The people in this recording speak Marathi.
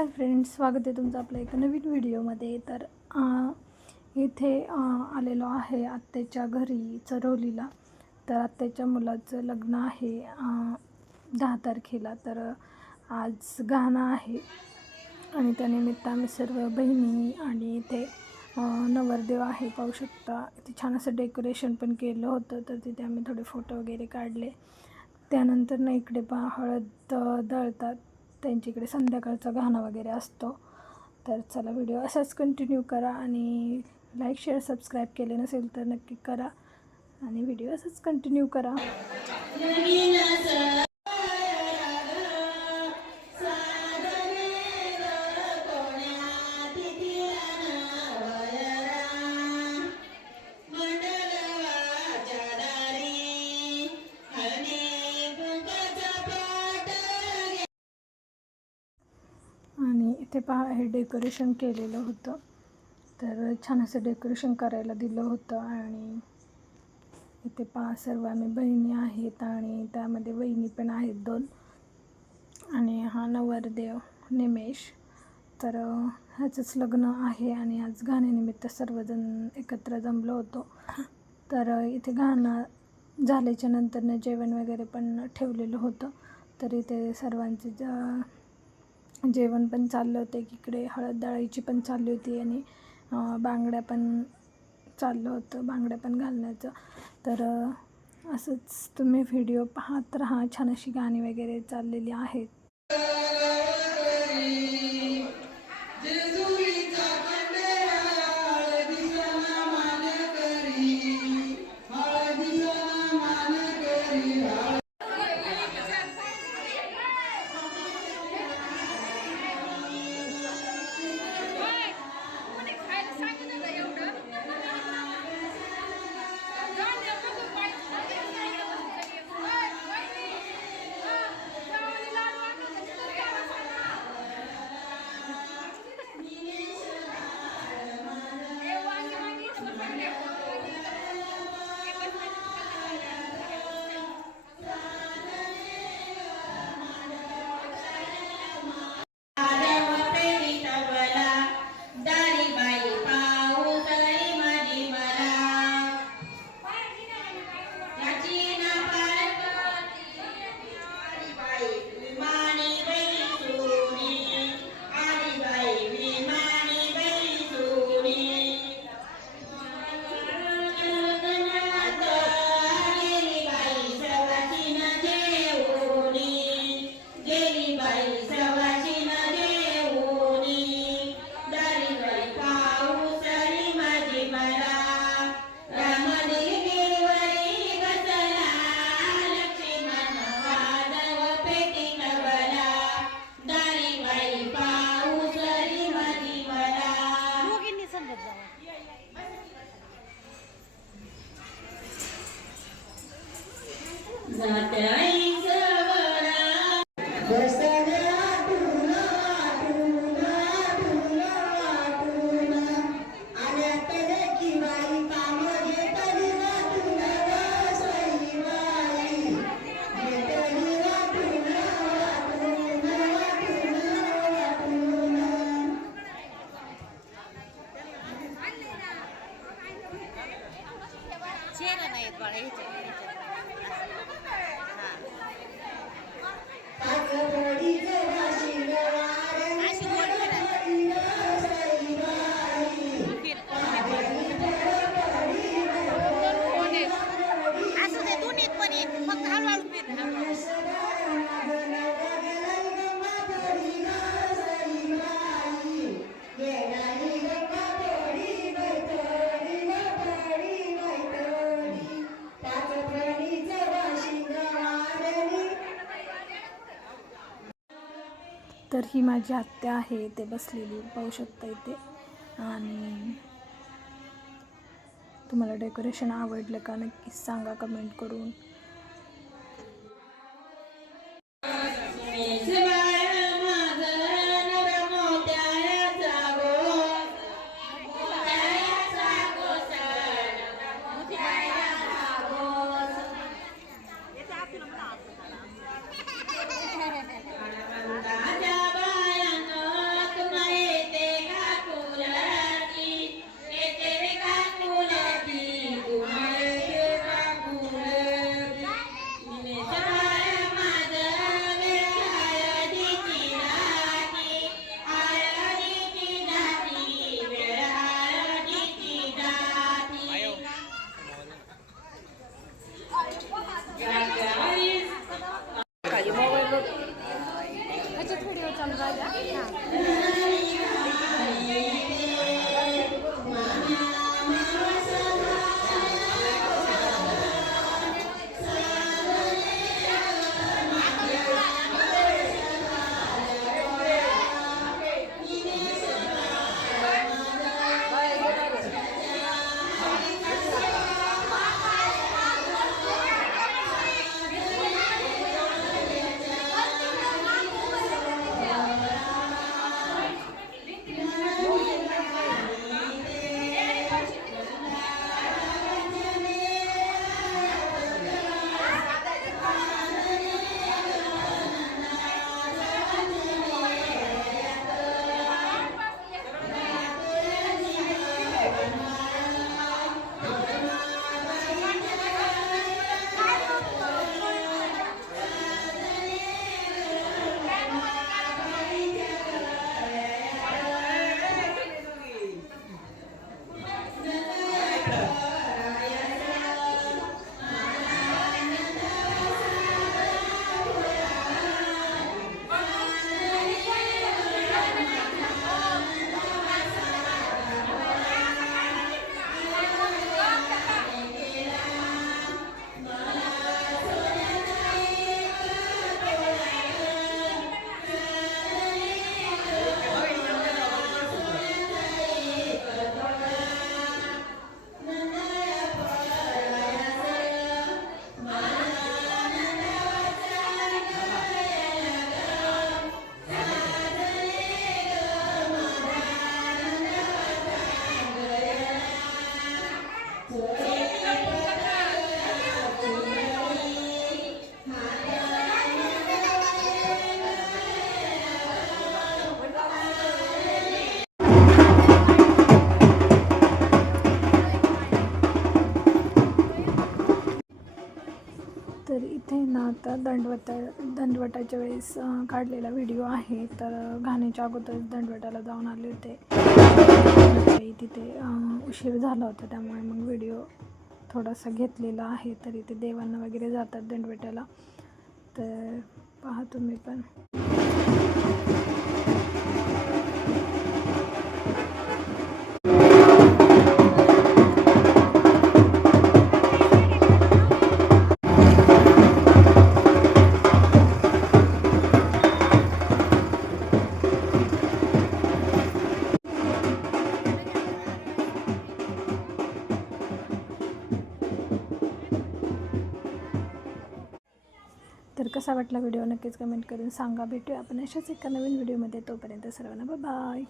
हाय फ्रेंड्स स्वागत आहे तुमचं आपल्या एका नवीन व्हिडिओमध्ये. तर इथे आलेलो आहे आत्याच्या घरी चरवलीला. तर आत्याच्या मुलाचं लग्न आहे दहा तारखेला. तर आज गाणं आहे. आणि त्यानिमित्त आम्ही सर्व बहिणी आणि इथे नवरदेव आहे पाहू शकता. इथे छान असं डेकोरेशन पण केलं होतं. तर तिथे आम्ही थोडे फोटो वगैरे काढले. त्यानंतर ना इकडे पहा हळद दळतात. त्यांच्या इकडे संध्याकाळचा गाणं वगैरे असतो. तर चला व्हिडिओ असाच कंटिन्यू करा आणि लाईक शेअर सबस्क्राईब केले नसेल तर नक्की करा. आणि व्हिडिओ असाच कंटिन्यू करा. इथे पहा हे डेकोरेशन केलेलं होतं. तर छान असं डेकोरेशन करायला दिलं होतं आणि इथे पहा सर्व आम्ही बहिणी आहेत आणि त्यामध्ये वहिनी पण आहेत दोन. आणि हा नवरदेव निमेश. तर ह्याचंच लग्न आहे आणि आज गाण्यानिमित्त सर्वजण एकत्र जमलो होतो. तर इथे गाणं झाल्याच्या नंतरनं जेवण वगैरे पण ठेवलेलं होतं. तर इथे सर्वांचे ज जेवण पण चाललं होतं एकीकडे हळद दाळीची पण चालली होती आणि बांगड्या पण चाललं होतं बांगड्या पण घालण्याचं. तर असंच तुम्ही व्हिडिओ पाहत राहा छान अशी गाणी वगैरे चाललेली आहेत. तर ही माझी आत्या आहे ते बसलेली पाहू शकता इथे. आणि तुम्हाला डेकोरेशन आवडलं का नक्कीच सांगा कमेंट करून. ना आता दंडवता दंडवटाच्या वेळेस काढलेला व्हिडिओ आहे. तर घाण्याच्या अगोदर दंडवटाला जाऊन आले होते. तिथे उशीर झाला होता. त्यामुळे मग व्हिडिओ थोडासा घेतलेला आहे. तर इथे देवांना वगैरे जातात दंडवट्याला तर पहा तुम्ही पण. कसा वाटला व्हिडिओ नक्कीच कमेंट करून सांगा. भेटूया आपण अशाच एका नवीन व्हिडिओमध्ये. तोपर्यंत सर्वांना बाय